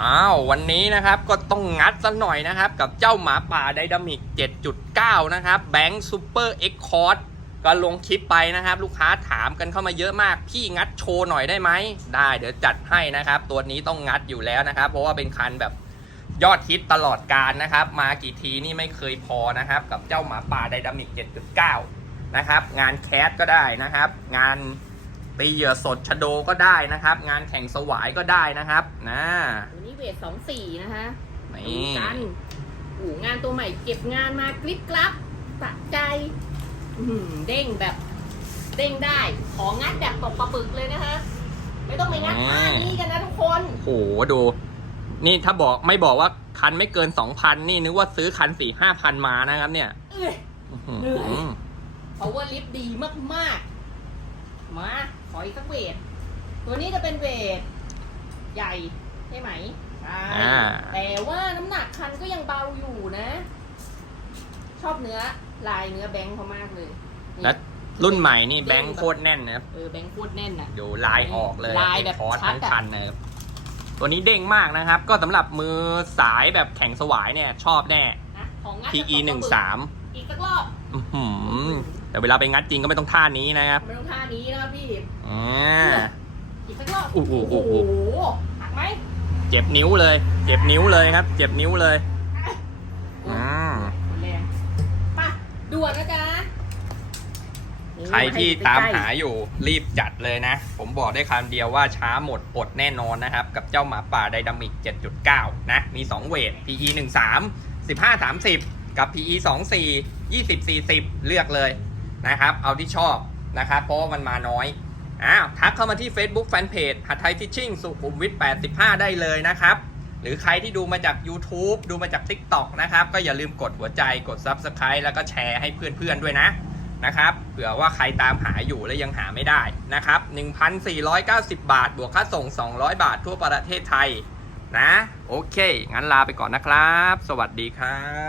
อ้าววันนี้นะครับก็ต้องงัดสักหน่อยนะครับ กับเจ้าหมาป่าไดนามิก 7.9 นะครับแบงค์ซูเปอร์เอ็กคอร์ดก็ลงคลิปไปนะครับ ลูกค้าถามกันเข้ามาเยอะมาก พี่งัดโชว์หน่อยได้ไหม ได้เดี๋ยวจัดให้นะครับ ตัวนี้ต้องงัดอยู่แล้วนะครับ เพราะว่าเป็นคันแบบยอดฮิตตลอดการนะครับ มากี่ทีนี่ไม่เคยพอนะครับ กับเจ้าหมาป่าไดนามิก 7.9 นะครับ งานแคสก็ได้นะครับ งาน ตีเหยื่อสดชะโดก็ได้นะครับ งานแข่งสวายก็ได้นะครับนะตัวนี้เวทสองสี่นะคะนี่ดูกันโอ้โหงานตัวใหม่เก็บงานมากริบกรับสะใจอื้อหือเด้งแบบ เด้งได้ ของงัดแบบตกปลาปึกเลยนะคะไม่ต้องไปงัดท่านี้กันนะทุกคนโหดู นี่ถ้าบอกไม่บอกว่าคันไม่เกิน2,000นี่นึกว่าซื้อคัน4 5 0 0 0มานะครับ เนี่ยเอ้ยอื้อหือเหนื่อย power lift ดีมากๆ มา ขออีกสักเวท ตัวนี้จะเป็นเวท ใหญ่ใช่ไหมใช่อ่า แต่ว่าน้ำหนักคันก็ยังเบาอยู่นะ ชอบเนื้อลายเนื้อแบงค์เขามากเลยนี่ และรุ่นใหม่นี่แบงค์โคตรแน่นนะครับเออแบงค์โคตรแน่นอะดูลายออกเลยลายแบบคอร์สชัดทั้งอะ คันนะครับตัวนี้เด้งมากนะครับ ก็สำหรับมือสายแบบแข่งสวายเนี่ย ชอบแน่ นะของงัด PE 1อีกสักรอบ3 แต่เวลาไปงัดจริงก็ไม่ต้องท่านี้นะครับไม่ต้องท่านี้นะครับพี่อ่าอีกสักรอบโอ้โหโอ้โหหักไหมเจ็บนิ้วเลย เจ็บนิ้วเลยครับ เจ็บนิ้วเลยอืมแรงไป่ะด่วนนะจ๊ะนี่ใครที่ตามหาใกล้อยู่รีบจัดเลยนะ ผมบอกได้คำเดียวว่าช้าหมดอดแน่นอนนะครับ กับเจ้าหมาป่าไดนามิก 7.9 นะ มี 2 เวท PE 13 15 30 กับ PE 24 20 40 เลือกเลย นะครับ เอาที่ชอบนะครับ เพราะว่ามันมาน้อยอ้าวทักเข้ามาที่ Facebook Fanpage หัดไทยฟิชชิ่งสุขุมวิท85 ได้เลยนะครับ หรือใครที่ดูมาจาก YouTube ดูมาจาก TikTok นะครับ ก็อย่าลืมกดหัวใจกด Subscribe แล้วก็แชร์ให้เพื่อนๆด้วยนะนะครับเผื่อว่าใครตามหาอยู่และยังหาไม่ได้นะครับ 1,490 บาท บวกค่าส่ง 200 บาททั่วประเทศไทยนะ โอเค งั้นลาไปก่อนนะครับ สวัสดีครับ